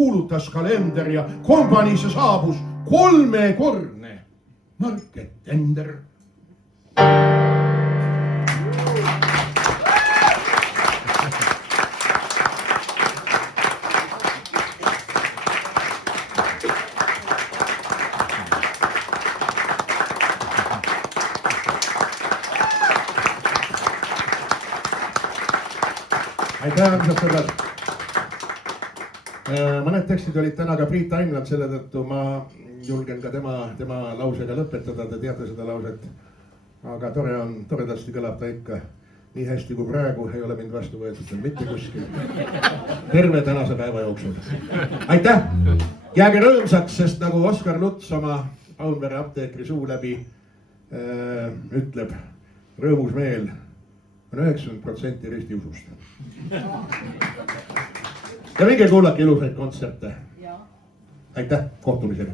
kuulutas kalender ja kompaniisse saabus 3-kordne marketender. Aitäh, armsad sõbrad. Mõned tekstid olid täna ka Priit Aimlalt, selle tõttu ma julgen ka tema lausega lõpetada, te teate seda lauset. Aga toredasti kõlab ta ikka nii hästi kui praegu, ei ole mind vastu võetud mitte kuskil. Terve tänase päeva jooksul. Aitäh! Jääge rõõmsaks, sest nagu Oskar Luts oma Paunvere apteekri suu läbi ütleb, rõõmus meel on 90% ristiusust. Ja minge kuulake ilusaid kontserte. Aitäh, kohtumisega.